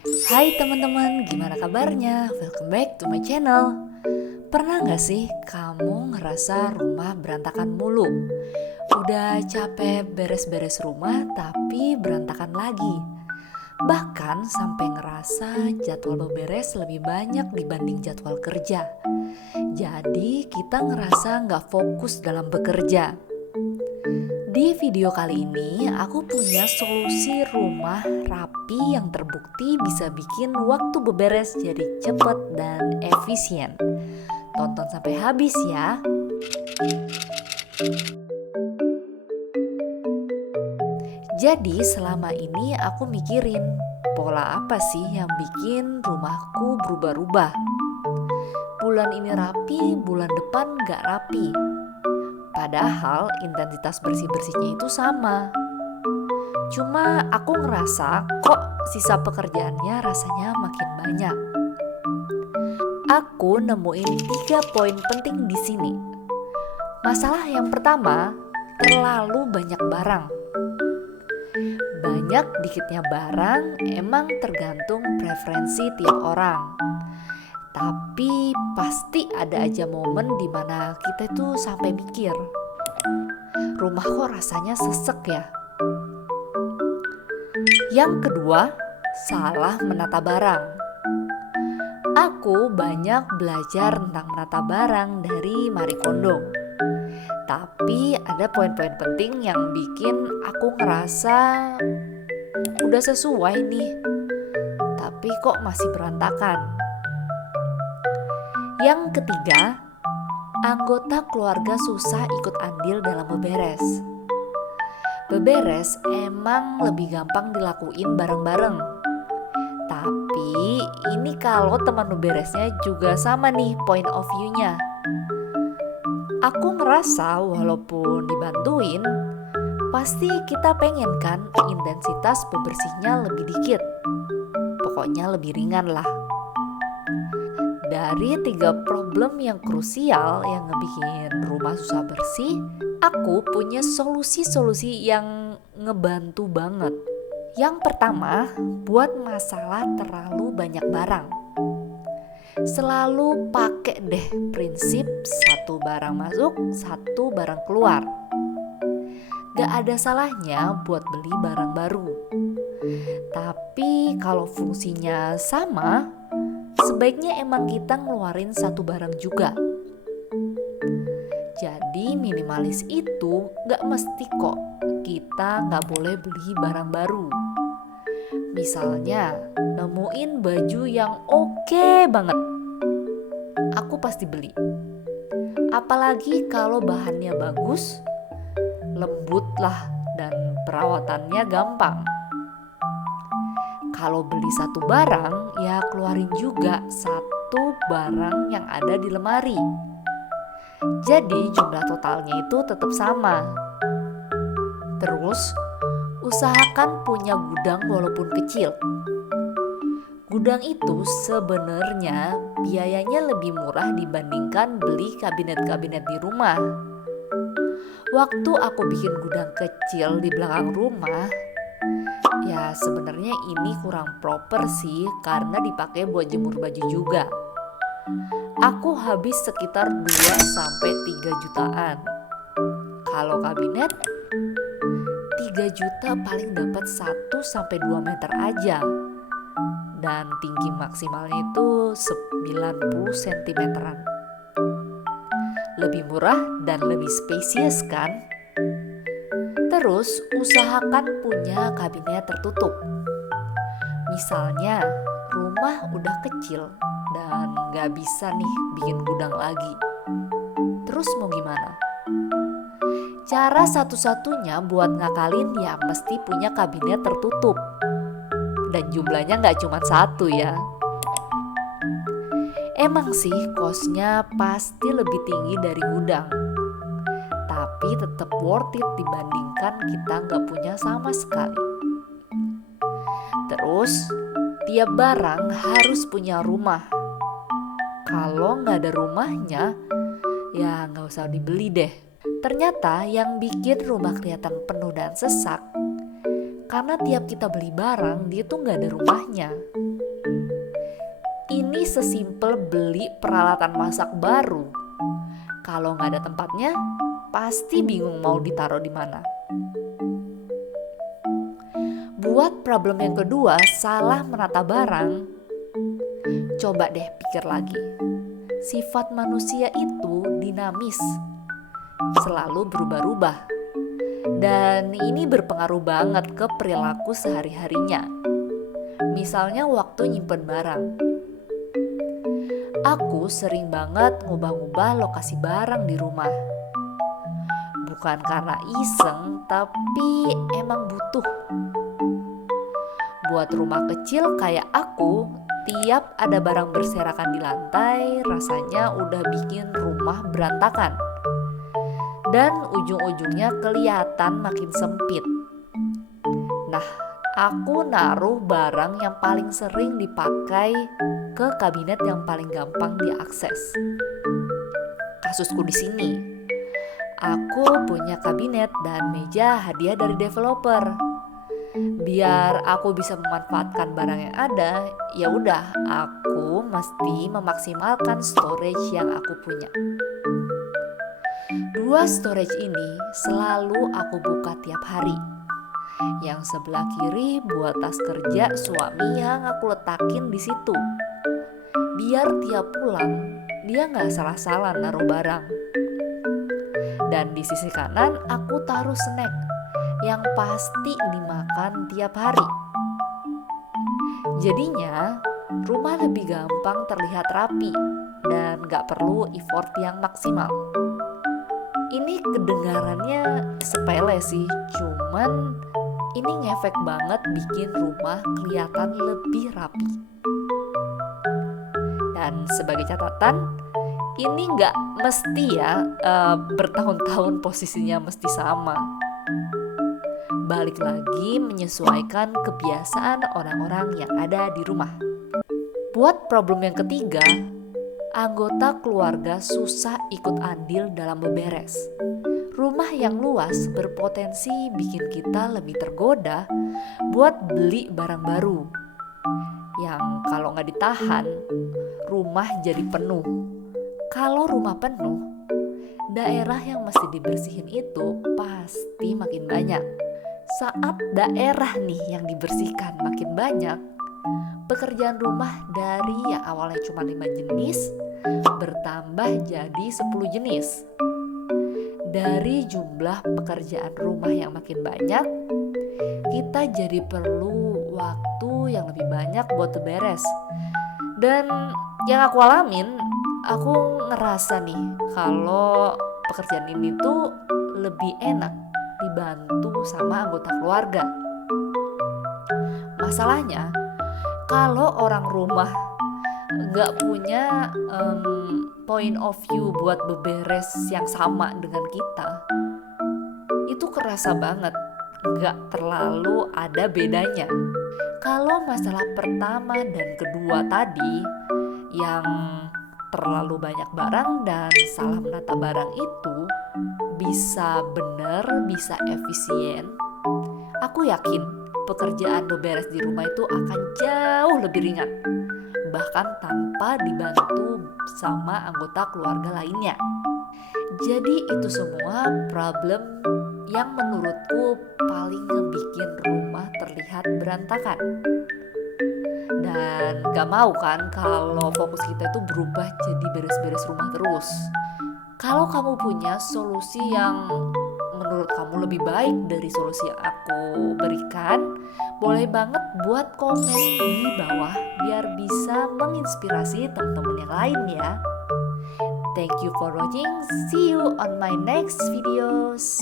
Hai teman-teman, gimana kabarnya? Welcome back to my channel. Pernah gak sih kamu ngerasa rumah berantakan mulu? Udah capek beres-beres rumah tapi berantakan lagi. Bahkan sampai ngerasa jadwal beberes lebih banyak dibanding jadwal kerja. Jadi kita ngerasa gak fokus dalam bekerja. Di video kali ini aku punya solusi rumah rapi yang terbukti bisa bikin waktu beberes jadi cepet dan efisien. Tonton sampai habis ya. Jadi selama ini aku mikirin pola apa sih yang bikin rumahku berubah-ubah. Bulan ini rapi, bulan depan gak rapi. Padahal intensitas bersih-bersihnya itu sama. Cuma aku ngerasa kok sisa pekerjaannya rasanya makin banyak. Aku nemuin 3 poin penting di sini. Masalah yang pertama, terlalu banyak barang. Banyak dikitnya barang emang tergantung preferensi tiap orang. Tapi pasti ada aja momen dimana kita tuh sampai mikir, rumah kok rasanya sesek ya. Yang kedua, salah menata barang. Aku banyak belajar tentang menata barang dari Marie Kondo. Tapi ada poin-poin penting yang bikin aku ngerasa udah sesuai nih, tapi kok masih berantakan. Yang ketiga, anggota keluarga susah ikut andil dalam beberes. Beberes emang lebih gampang dilakuin bareng-bareng. Tapi ini kalau teman beberesnya juga sama nih point of view-nya. Aku ngerasa walaupun dibantuin, pasti kita pengen kan intensitas bebersihnya lebih dikit. Pokoknya lebih ringan lah. Dari 3 problem yang krusial yang ngebikin rumah susah bersih, aku punya solusi-solusi yang ngebantu banget. Yang pertama, buat masalah terlalu banyak barang. Selalu pakai deh prinsip 1 barang masuk, 1 barang keluar. Gak ada salahnya buat beli barang baru. Tapi kalau fungsinya sama, sebaiknya emang kita ngeluarin 1 barang juga. Jadi minimalis itu gak mesti kok kita gak boleh beli barang baru. Misalnya nemuin baju yang oke banget, aku pasti beli. Apalagi kalau bahannya bagus, lembut lah dan perawatannya gampang. Kalau beli 1 barang, ya keluarin juga 1 barang yang ada di lemari. Jadi jumlah totalnya itu tetap sama. Terus, usahakan punya gudang walaupun kecil. Gudang itu sebenarnya biayanya lebih murah dibandingkan beli kabinet-kabinet di rumah. Waktu aku bikin gudang kecil di belakang rumah, ya sebenarnya ini kurang proper sih karena dipakai buat jemur baju juga. Aku habis sekitar 2-3 jutaan. Kalau kabinet 3 juta paling dapat 1-2 meter aja. Dan tinggi maksimalnya itu 90 cm-an. Lebih murah dan lebih spesies kan? Terus usahakan punya kabinet tertutup. Misalnya rumah udah kecil dan gak bisa nih bikin gudang lagi. Terus mau gimana? Cara satu-satunya buat ngakalin ya mesti punya kabinet tertutup. Dan jumlahnya gak cuma 1 ya. Emang sih kosnya pasti lebih tinggi dari gudang, tapi tetap worth it dibandingkan kita gak punya sama sekali. Terus, tiap barang harus punya rumah. Kalau gak ada rumahnya, ya gak usah dibeli deh. Ternyata yang bikin rumah kelihatan penuh dan sesak, karena tiap kita beli barang, dia tuh gak ada rumahnya. sesimpel beli peralatan masak baru. Kalau nggak ada tempatnya, pasti bingung mau ditaruh di mana. Buat problem yang kedua, salah menata barang. Coba deh pikir lagi. Sifat manusia itu dinamis, selalu berubah-ubah. Dan ini berpengaruh banget ke perilaku sehari-harinya. Misalnya waktu nyimpen barang. Aku sering banget ngubah-ngubah lokasi barang di rumah. Bukan karena iseng, tapi emang butuh. Buat rumah kecil kayak aku, tiap ada barang berserakan di lantai, rasanya udah bikin rumah berantakan. Dan ujung-ujungnya kelihatan makin sempit. Nah, aku naruh barang yang paling sering dipakai ke kabinet yang paling gampang diakses. Kasusku di sini. Aku punya kabinet dan meja hadiah dari developer. Biar aku bisa memanfaatkan barang yang ada, ya udah, aku mesti memaksimalkan storage yang aku punya. Dua storage ini selalu aku buka tiap hari. Yang sebelah kiri buat tas kerja suami yang aku letakin di situ. Biar tiap pulang dia nggak salah-salah naruh barang. Dan di sisi kanan aku taruh snack yang pasti dimakan tiap hari. Jadinya rumah lebih gampang terlihat rapi dan nggak perlu effort yang maksimal. Ini kedengarannya sepele sih, cuman ini ngefek banget bikin rumah kelihatan lebih rapi. Dan sebagai catatan, ini nggak mesti ya bertahun-tahun posisinya mesti sama. Balik lagi menyesuaikan kebiasaan orang-orang yang ada di rumah. Buat problem yang ketiga, anggota keluarga susah ikut andil dalam beberes. Rumah yang luas berpotensi bikin kita lebih tergoda buat beli barang baru. Yang kalau nggak ditahan, rumah jadi penuh. Kalau rumah penuh, daerah yang mesti dibersihin itu pasti makin banyak. Saat daerah nih yang dibersihkan makin banyak, pekerjaan rumah dari yang awalnya cuma 5 jenis bertambah jadi 10 jenis. Dari jumlah pekerjaan rumah yang makin banyak, kita jadi perlu waktu yang lebih banyak buat beres. Dan yang aku alamin, aku ngerasa nih kalau pekerjaan ini tuh lebih enak dibantu sama anggota keluarga. Masalahnya, kalau orang rumah nggak punya point of view buat beberes yang sama dengan kita, itu kerasa banget, nggak terlalu ada bedanya. Kalau masalah pertama dan kedua tadi, yang terlalu banyak barang dan salah menata barang itu bisa bener, bisa efisien, aku yakin pekerjaan beberes di rumah itu akan jauh lebih ringan, bahkan tanpa dibantu sama anggota keluarga lainnya. Jadi itu semua problem yang menurutku paling ngebikin rumah terlihat berantakan. Dan gak mau kan kalau fokus kita itu berubah jadi beres-beres rumah terus. Kalau kamu punya solusi yang menurut kamu lebih baik dari solusi yang aku berikan, boleh banget buat komen di bawah biar bisa menginspirasi teman-teman yang lain ya. Thank you for watching. See you on my next videos.